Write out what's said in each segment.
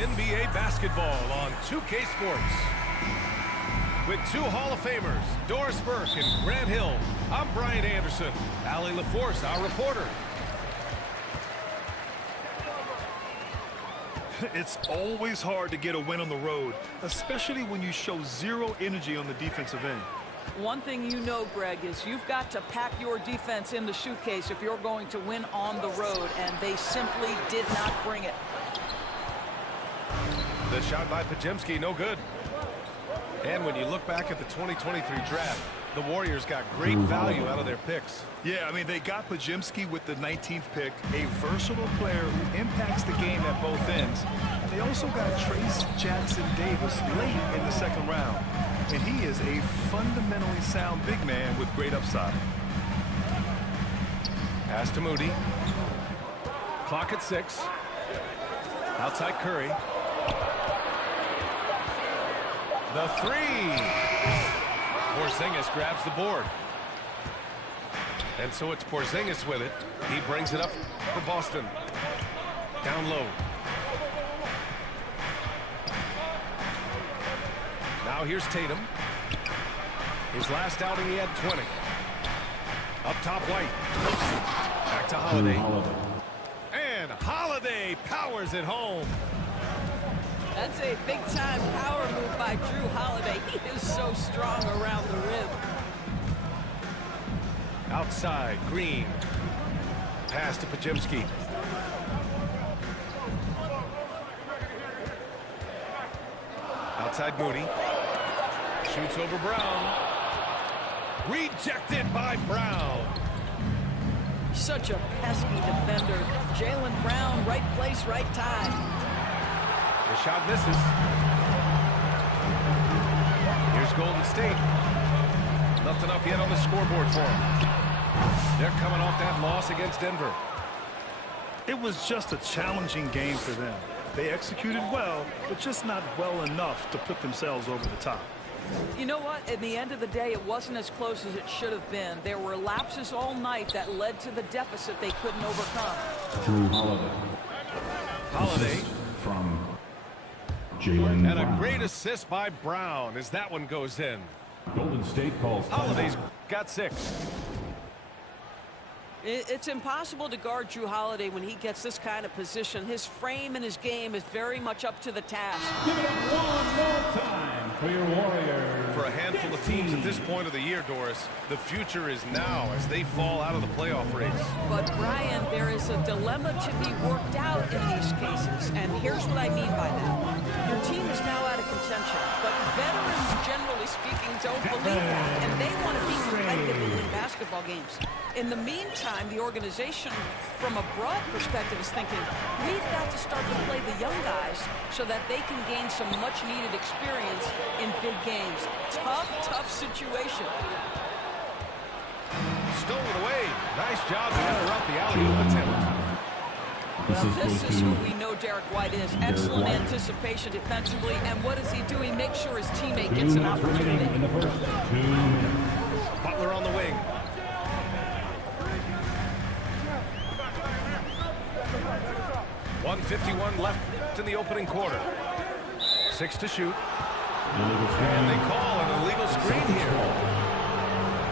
NBA basketball on 2K Sports. With two Hall of Famers, Doris Burke and Grant Hill, I'm Brian Anderson. Allie LaForce, our reporter. It's always hard to get a win on the road, especially when you show zero energy on the defensive end. One thing you know, Greg, is you've got to pack your defense in the suitcase if you're going to win on the road, and they simply did not bring it. The shot by Podziemski, no good. And when you look back at the 2023 draft, the Warriors got great value out of their picks. Yeah, I mean, they got Podziemski with the 19th pick, a versatile player who impacts the game at both ends. And they also got Trace Jackson Davis late in the second round. And he is a fundamentally sound big man with great upside. Pass to Moody. Clock at 6. Outside Curry. The three. Porzingis grabs the board. And so it's Porzingis with it. He brings it up for Boston. Down low. Now here's Tatum. His last outing, he had 20. Up top, White. Back to Holiday. And Holiday powers it home. That's a big-time power move by Drew Holiday. He is so strong around the rim. Outside, Green. Pass to Podziemski. Outside Moody. Shoots over Brown. Rejected by Brown. Such a pesky defender. Jaylen Brown, right place, right time. The shot misses. Here's Golden State. Nothing up yet on the scoreboard for them. They're coming off that loss against Denver. It was just a challenging game for them. They executed well, but just not well enough to put themselves over the top. You know what? In the end of the day, it wasn't as close as it should have been. There were lapses all night that led to the deficit they couldn't overcome. Drew Holiday. Holiday. From Jaylen And Brown. a great assist by Brown as that one goes in. Golden State calls Holiday's timeout. got 6. It's impossible to guard Drew Holiday when he gets this kind of position. His frame and his game is very much up to the task. Give it up one more time for your Warriors. For a handful of teams at this point of the year, Doris, the future is now as they fall out of the playoff race. But, Brian, there is a dilemma to be worked out in these cases, and here's what I mean by that. Your team is now out of contention, but veterans, generally speaking, don't believe that, and they want to be competitive and win basketball games. In the meantime, the organization, from a broad perspective, is thinking, we've got to start to play the young guys so that they can gain some much-needed experience in big games. Tough situation. Stolen away. Nice job to interrupt the alley-oop attempt. Well, this is who we know Derek White is. Excellent anticipation defensively, and what does he do? He makes sure his teammate gets an opportunity. In the first 2 minutes. Butler on the wing. .151 left in the opening quarter. 6 to shoot. And they call an illegal screen here.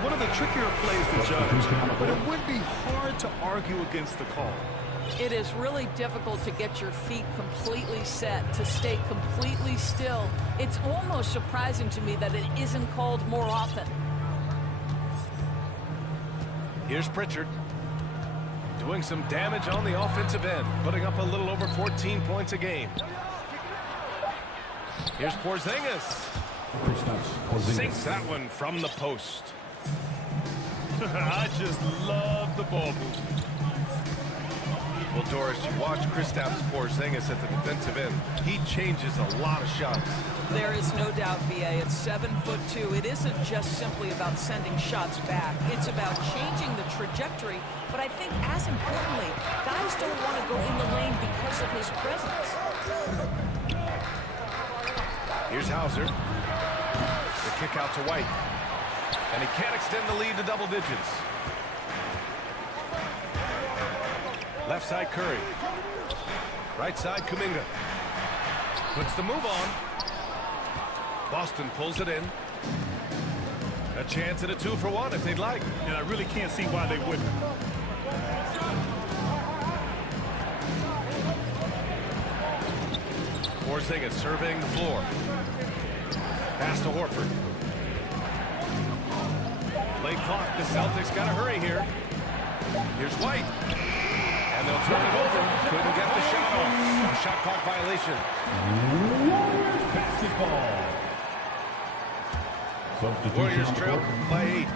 One of the trickier plays to judge, but it would be hard to argue against the call. It is really difficult to get your feet completely set, to stay completely still. It's almost surprising to me that it isn't called more often. Here's Pritchard. Doing some damage on the offensive end, putting up a little over 14 points a game. Here's Porzingis. Sinks that one from the post. I just love the ball movement. Well, Doris, you watch Kristaps Porzingis at the defensive end. He changes a lot of shots. There is no doubt, VA. It's 7'2". It isn't just simply about sending shots back. It's about changing the trajectory. But I think, as importantly, guys don't want to go in the lane because of his presence. Here's Hauser. The kick out to White. And he can't extend the lead to double digits. Left side, Curry. Right side, Kuminga. Puts the move on. Boston pulls it in. A chance at a 2-for-1 if they'd like. And I really can't see why they wouldn't. Porzingis surveying the floor. Pass to Horford. Late clock. The Celtics got to hurry here. Here's White. And they'll turn it over. Couldn't get the shot off. A shot clock violation. Warriors basketball. Warriors trail by 8.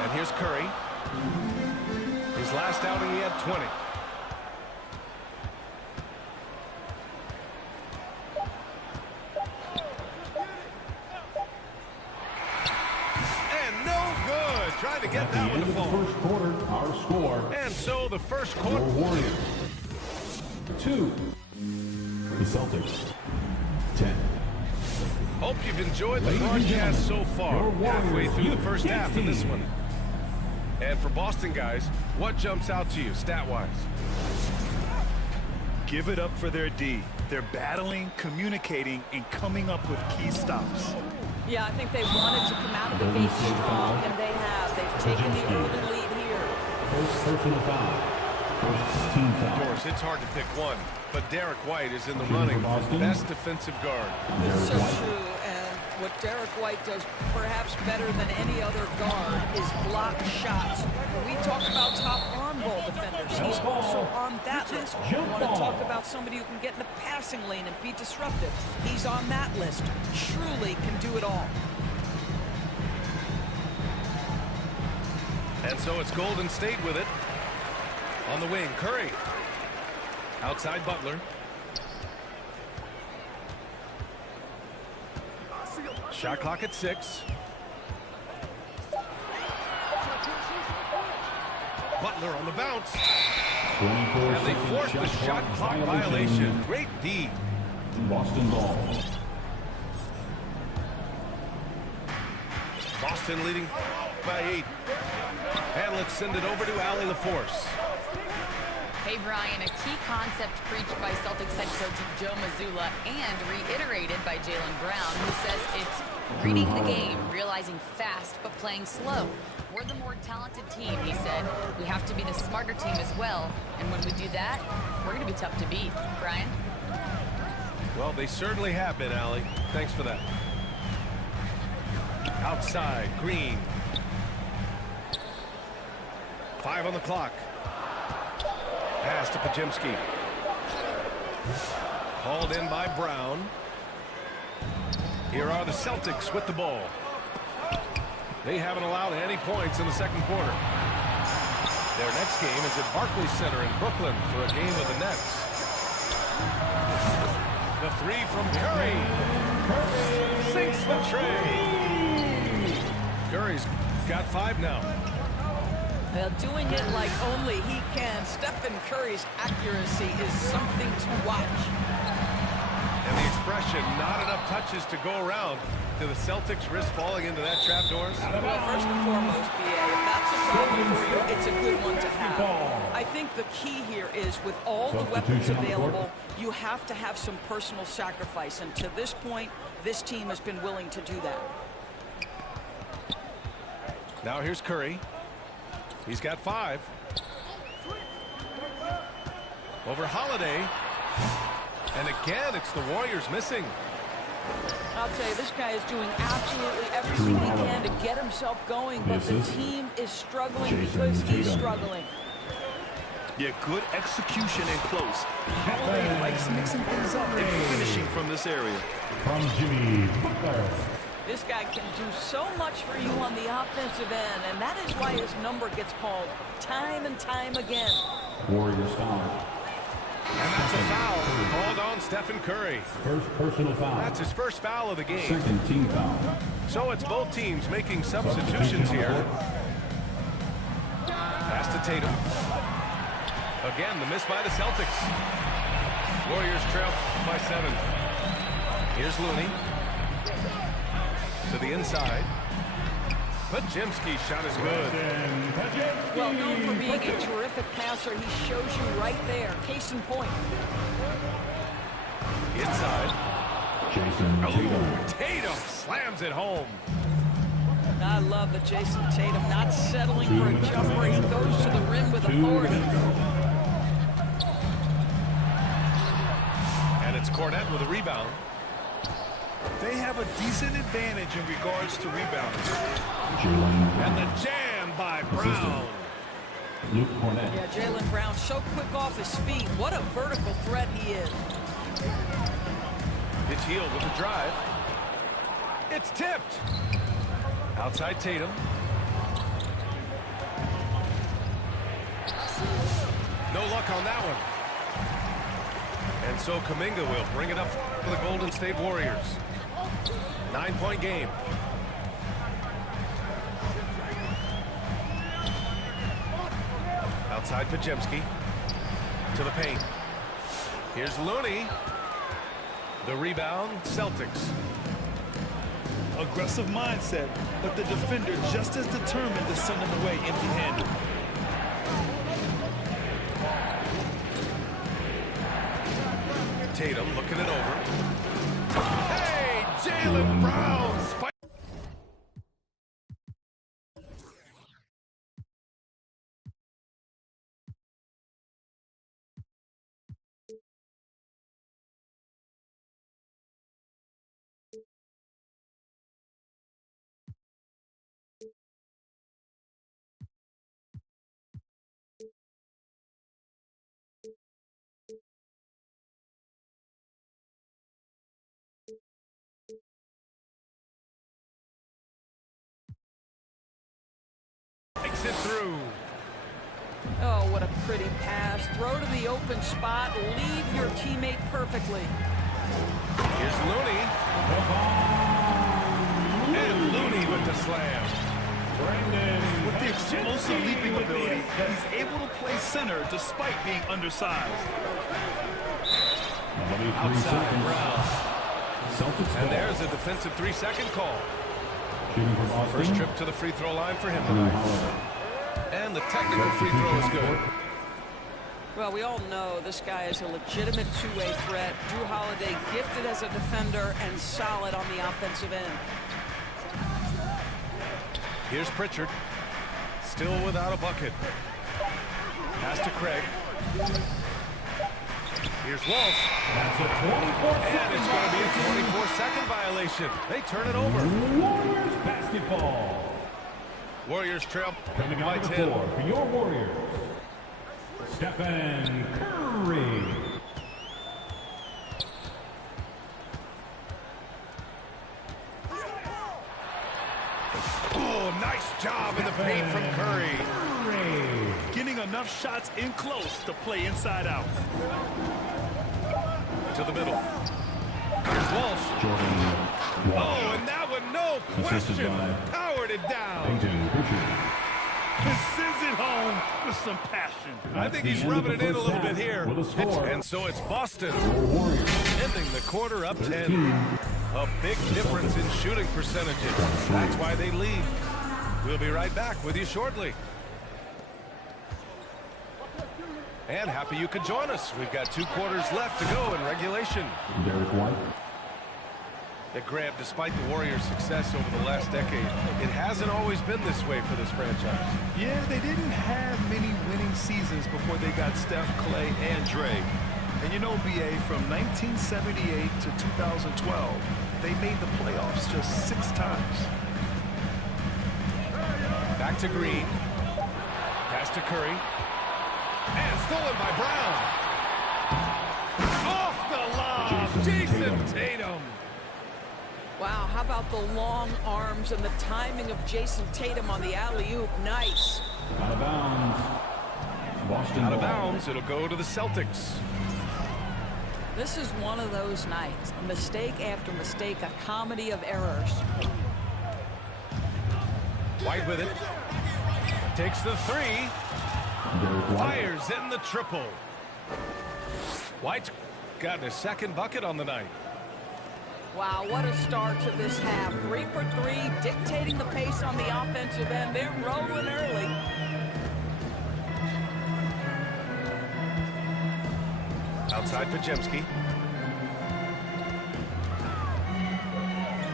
And here's Curry. His last outing, he had 20. And no good. Trying to get that one to fall. First quarter, our score. And so the first quarter. Warriors 2. The Celtics 10. Hope you've enjoyed the broadcast so far. Halfway through the first half of this one. And for Boston guys, what jumps out to you stat-wise? Give it up for their D. They're battling, communicating, and coming up with key stops. Yeah, I think they wanted to come out of the gate strong, and they have. They've taken the early lead here. First personal foul. First team Of foul. course, it's hard to pick one, but Derek White is in the running for best defensive guard. It's so true, and what Derek White does perhaps better than any other guard is block shots. When we talk about top on-ball defenders, he's also on that list. You want to talk about somebody who can get in the passing lane and be disruptive. He's on that list. Truly can do it all. And so it's Golden State with it. On the wing, Curry. Outside Butler. Shot clock at 6. Butler on the bounce. And they forced the shot clock violation. Great D. Boston ball. Boston leading by 8. And let's send it over to Allie LaForce. Hey, Brian, a key concept preached by Celtics head coach Joe Mazzulla and reiterated by Jaylen Brown, who says it's reading the game, realizing fast but playing slow. We're the more talented team, he said. We have to be the smarter team as well. And when we do that, we're going to be tough to beat. Brian? Well, they certainly have been, Allie. Thanks for that. Outside, Green. 5 on the clock. Pass to Pajemski. Hauled in by Brown. Here are the Celtics with the ball. They haven't allowed any points in the second quarter. Their next game is at Barclays Center in Brooklyn for a game with the Nets. The 3 from Curry. Sinks the tray. Curry's got 5 now. Well, doing it like only he can. Stephen Curry's accuracy is something to watch. And the expression, not enough touches to go around. Do the Celtics risk falling into that trap, Doris? Well, first and foremost, BA, if that's a problem for you, it's a good one to have. I think the key here is with all the weapons available, you have to have some personal sacrifice. And to this point, this team has been willing to do that. Now here's Curry. He's got 5. Over Holiday. And again, it's the Warriors missing. I'll tell you, this guy is doing absolutely everything he can to get himself going, but the team is struggling because he's struggling. Yeah, good execution and close. Holiday likes mixing things up and finishing from this area. From Jimmy Butler. This guy can do so much for you on the offensive end, and that is why his number gets called time and time again. Warriors foul. And that's a foul called on Stephen Curry. First personal foul. That's his first foul of the game. Second team foul. So it's both teams making substitutions here. Pass to Tatum. Again, the miss by the Celtics. Warriors trail by 7. Here's Looney. To the inside. Pajemski's shot is good. Well, known for being a terrific passer, he shows you right there. Case in point. Inside. Jason Tatum slams it home. I love the Jason Tatum not settling for a jumper. He goes to the rim with authority. And it's Cornette with a rebound. They have a decent advantage in regards to rebounding. And the jam by Brown. Luke Cornette. Yeah, Jaylen Brown so quick off his feet. What a vertical threat he is. It's Hield with the drive. It's tipped. Outside Tatum. No luck on that one. And so Kuminga will bring it up for the Golden State Warriors. 9-point game. Outside Pajemski. To the paint. Here's Looney. The rebound, Celtics. Aggressive mindset, but the defender just as determined to send him away empty-handed. Tatum looking it over. Hey, Jaylen Brown! Takes it through. Oh, what a pretty pass. Throw to the open spot. Lead your teammate perfectly. Here's Looney. And Looney with the slam. With the explosive leaping ability, he's able to play center despite being undersized. Outside Brown. And there's a defensive 3-second call. First trip to the free throw line for him tonight. And the technical free throw is good. Well, we all know this guy is a legitimate two-way threat. Drew Holiday gifted as a defender and solid on the offensive end. Here's Pritchard. Still without a bucket. Pass to Craig. Here's Walsh. And it's going to be a 24-second violation. They turn it over. Warriors basketball. Warriors trail Coming by on the 10. floor for your Warriors, Stephen Curry. Oh, nice job in the paint from Curry. Getting enough shots in close to play inside out. To the middle. Here's Walsh. Oh, and that one, no question, powered it down. This sends it home with some passion. I think he's rubbing it in a little bit here. And so it's Boston ending the quarter up 10. A big difference in shooting percentages. That's why they lead. We'll be right back with you shortly. And happy you could join us. We've got 2 quarters left to go in regulation. Derek White. That Grant, despite the Warriors' success over the last decade, it hasn't always been this way for this franchise. Yeah, they didn't have many winning seasons before they got Steph, Clay, and Dre. And you know, BA, from 1978 to 2012, they made the playoffs just 6 times. Back to Green. Pass to Curry. And stolen by Brown. Off the lob, Jason Tatum. Wow, how about the long arms and the timing of Jason Tatum on the alley-oop? Nice. Out of bounds. Boston Out of ball. bounds, it'll go to the Celtics. This is one of those nights. Mistake after mistake, a comedy of errors. White with it. Takes the 3. Derek White. Fires in the triple. White's got his 2nd bucket on the night. Wow, what a start to this half. 3 for 3, dictating the pace on the offensive end. They're rolling early. Outside Pajemski.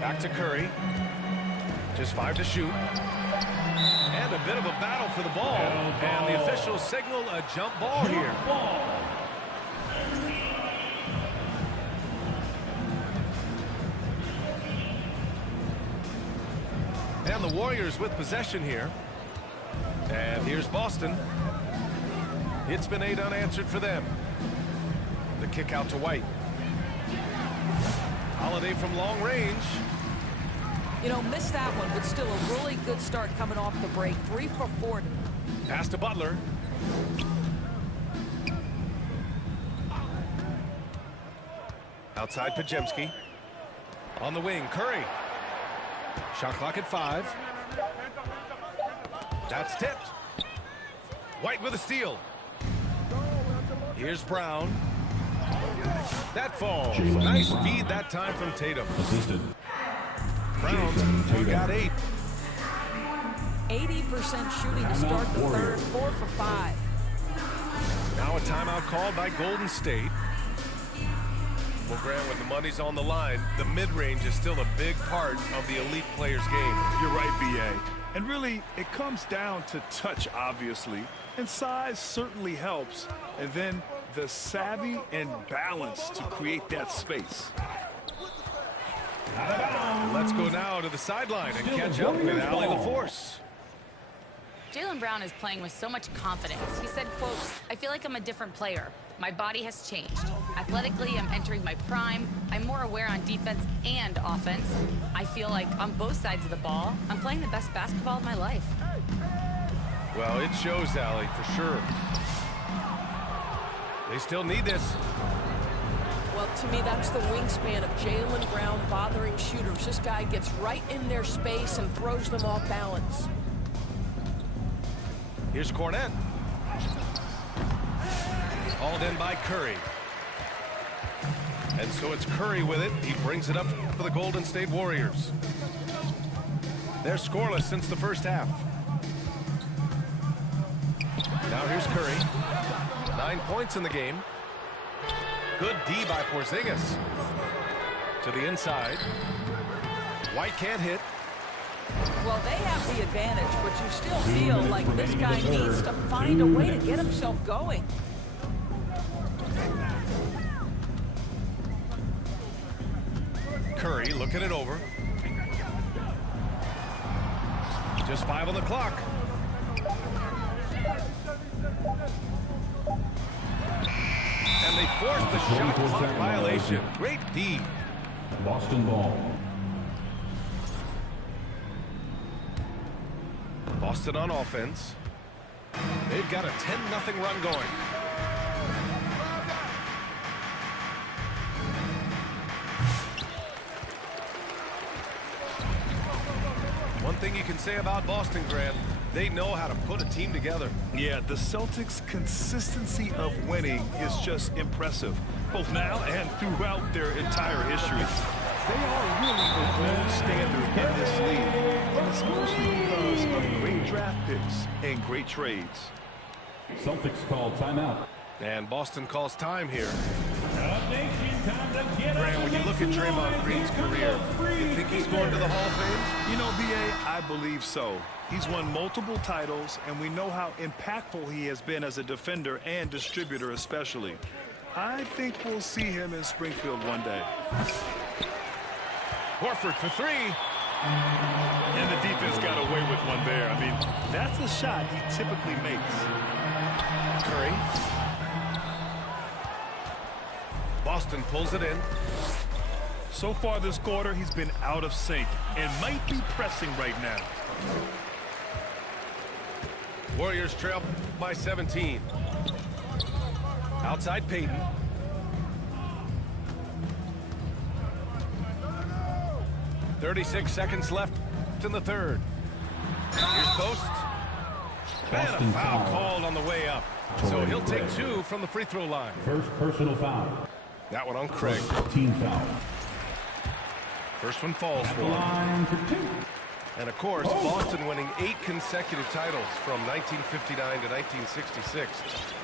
Back to Curry. Just 5 to shoot. And a bit of a battle for the ball. And the officials signal a jump ball here. And the Warriors with possession here. And here's Boston. It's been 8 unanswered for them. The kick out to White. Holiday from long range. You know, missed that one, but still a really good start coming off the break. 3 for 4. Pass to Butler. Outside Pajemski. On the wing, Curry. Shot clock at 5. That's tipped. White with a steal. Here's Brown. That falls. Nice feed that time from Tatum. Assisted. Brown got 8. 80% shooting to start the third. 4 for 5. Now a timeout called by Golden State. Well, Grant, when the money's on the line, the mid-range is still a big part of the elite player's game. You're right, B.A. And really, it comes down to touch, obviously. And size certainly helps. And then the savvy and balance to create that space. Let's go now to the sideline and catch up with Allie LaForce. Jaylen Brown is playing with so much confidence. He said, quote, "I feel like I'm a different player. My body has changed. Athletically, I'm entering my prime. I'm more aware on defense and offense. I feel like on both sides of the ball, I'm playing the best basketball of my life." Well, it shows, Allie, for sure. They still need this. Well, to me, that's the wingspan of Jaylen Brown bothering shooters. This guy gets right in their space and throws them off balance. Here's Cornette. Hauled in by Curry. And so it's Curry with it. He brings it up for the Golden State Warriors. They're scoreless since the first half. Now here's Curry. 9 points in the game. Good D by Porzingis. To the inside. White can't hit. Well, they have the advantage, but you still feel like this guy needs to find a way to get himself going. Curry looking it over. Just 5 on the clock. And they forced the shot clock violation. Great D. Boston ball. Boston on offense. They've got a 10-0 run going. One thing you can say about Boston, Grant, they know how to put a team together. Yeah, the Celtics' consistency of winning is just impressive, both now and throughout their entire history. They are really the gold standard in this league, and it's mostly because of great draft picks and great trades. Celtics call timeout. And Boston calls time here. Grant, Grant, when you look at Draymond Green's career, you think he's going to the Hall of Fame? You know, B.A., I believe so. He's won multiple titles, and we know how impactful he has been as a defender and distributor especially. I think we'll see him in Springfield one day. Horford for 3. And the defense got away with one there. I mean, that's a shot he typically makes. Curry. Boston pulls it in. So far this quarter, he's been out of sync and might be pressing right now. Warriors trail by 17. Outside Payton. "36 seconds left in the third." Here's Post. And a foul called on the way up. So he'll take 2 from the free throw line. First personal foul. That one on Craig. Team foul. First one falls At for the him. line for 2. And of course, Boston winning 8 consecutive titles from 1959 to 1966.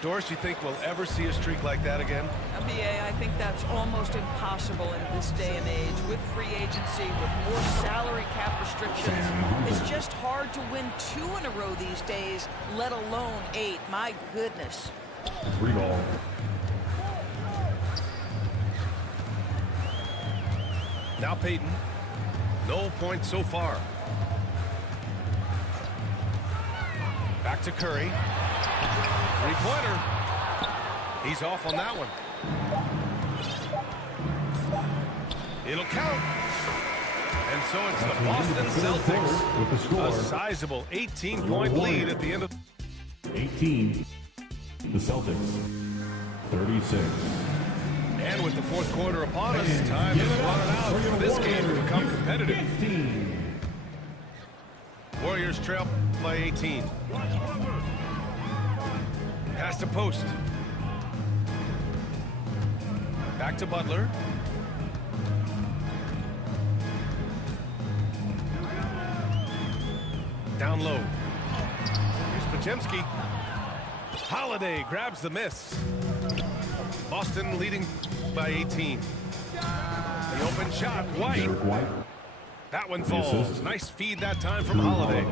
Doris, you think we'll ever see a streak like that again? NBA, I think that's almost impossible in this day and age. With free agency, with more salary cap restrictions, it's just hard to win 2 in a row these days, let alone 8. My goodness. 3 ball. Now Peyton. No points so far. Back to Curry. Three-pointer. He's off on that one. It'll count. And so it's the Boston Celtics with the score. a sizable 18-point lead at the end of 18. The Celtics. 36. And with the fourth quarter upon us, time is running out for this game to become competitive. 15. Warriors trail by 18. Pass to post. Back to Butler. Down low. Here's Podziemski. Holiday grabs the miss. Boston leading by 18. The open shot, White. Derek White. That one The falls. assist. Nice feed that time from Holiday.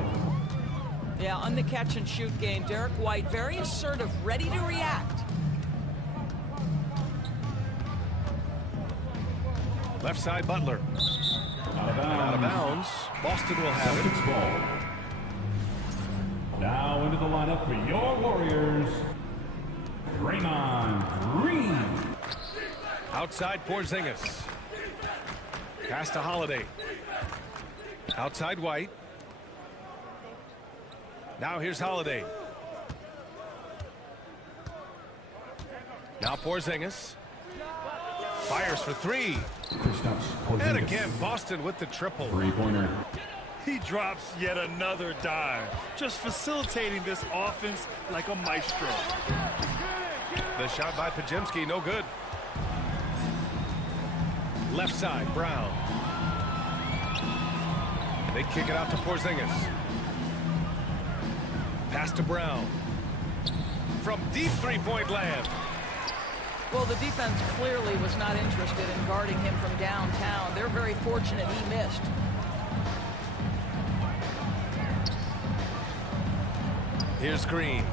Yeah, on the catch and shoot game, Derek White very assertive, ready to react. Left side, Butler. Out of bounds. Out of bounds. Boston will have it. Celtics ball. Now into the lineup for your Warriors. Draymond Green. Outside, Porzingis. Pass to Holiday. Outside, White. Now here's Holiday. Now Porzingis. Fires for 3. Kristaps Porzingis. And again, Boston with the triple. 3-pointer. He drops yet another dime, just facilitating this offense like a maestro. The shot by Podziemski, no good. Left side, Brown. They kick it out to Porzingis. Pass to Brown. From deep three-point land. Well, the defense clearly was not interested in guarding him from downtown. They're very fortunate he missed. Here's Green.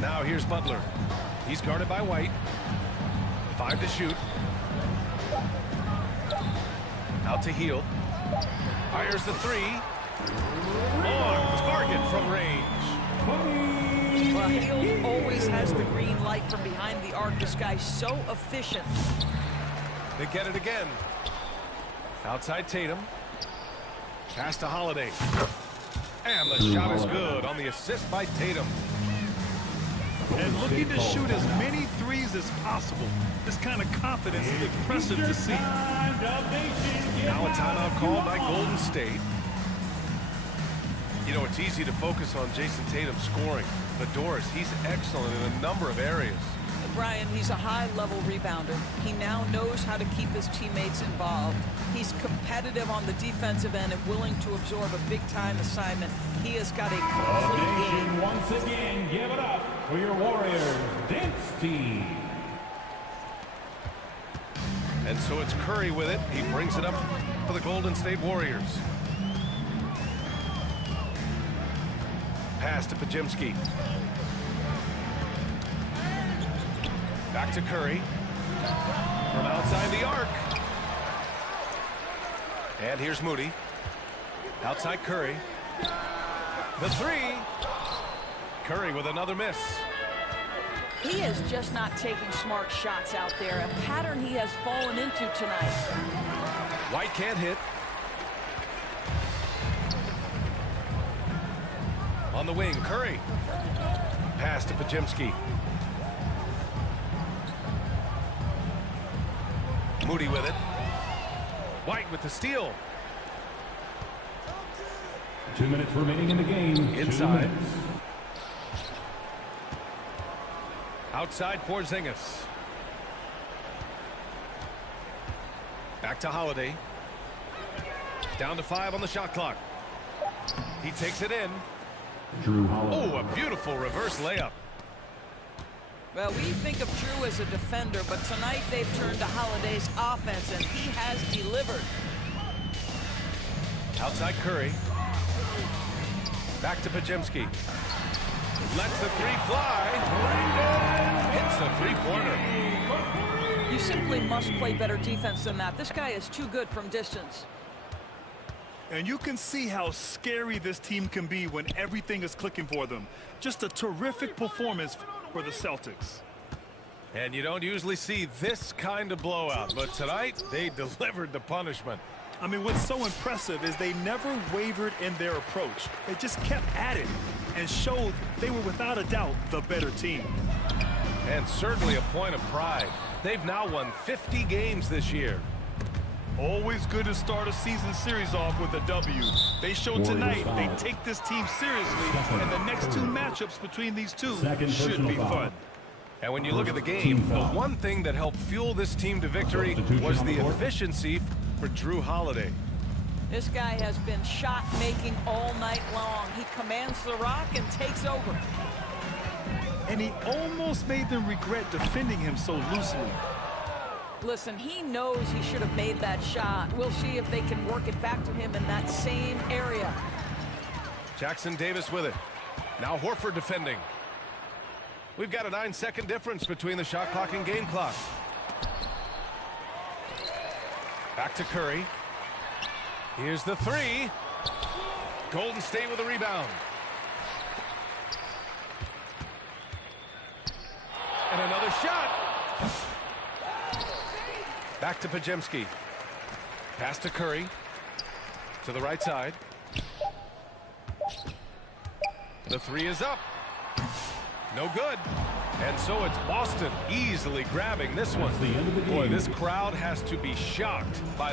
Now here's Butler. He's guarded by White. 5 to shoot. Out to Heel. Fires the 3. On target from range. Well, Hield always has the green light from behind the arc. This guy's so efficient. They get it again. Outside Tatum. Pass to Holiday. And the shot is good on the assist by Tatum. And looking to shoot as many threes as possible. This kind of confidence is impressive to see. Now a timeout called by Golden State. You know, it's easy to focus on Jason Tatum scoring, but Doris, he's excellent in a number of areas. Brian, he's a high-level rebounder. He now knows how to keep his teammates involved. He's competitive on the defensive end and willing to absorb a big-time assignment. He has got a complete game. Once again, give it up for your Warriors dance team. And so it's Curry with it. He brings it up for the Golden State Warriors. Pass to Podziemski. Back to Curry. From outside the arc. And here's Moody. Outside Curry. The 3. Curry with another miss. He is just not taking smart shots out there, a pattern he has fallen into tonight. White can't hit. On the wing, Curry. Pass to Podziemski. Moody with it. White with the steal. 2 minutes remaining in the game. 2 Inside. minutes. Outside Porzingis. Back to Holiday. Down to 5 on the shot clock. He takes it in. Oh, a beautiful reverse layup. Well, we think of Drew as a defender, but tonight they've turned to Holiday's offense, and he has delivered. Outside Curry. Back to Pajemski. Lets the three fly. Hits a three-pointer. You simply must play better defense than that. This guy is too good from distance. And you can see how scary this team can be when everything is clicking for them. Just a terrific performance for the Celtics. And you don't usually see this kind of blowout, but tonight they delivered the punishment. I mean, what's so impressive is they never wavered in their approach. They just kept at it and showed they were without a doubt the better team. And certainly a point of pride. They've now won 50 games this year. Always good to start a season series off with a W. They showed tonight they take this team seriously, and the next two matchups between these two should be fun. And when you look at the game, the one thing that helped fuel this team to victory was the efficiency for Drew Holiday. This guy has been shot-making all night long. He commands the rock and takes over. And he almost made them regret defending him so loosely. Listen, he knows he should have made that shot. We'll see if they can work it back to him in that same area. Jackson Davis with it. Now Horford defending. We've got a 9-second difference between the shot clock and game clock. Back to Curry. Here's the three. Golden State with a rebound. And another shot. Back to Pajemski. Pass to Curry. To the right side. The three is up. No good. And so it's Boston easily grabbing this one. Boy, this crowd has to be shocked by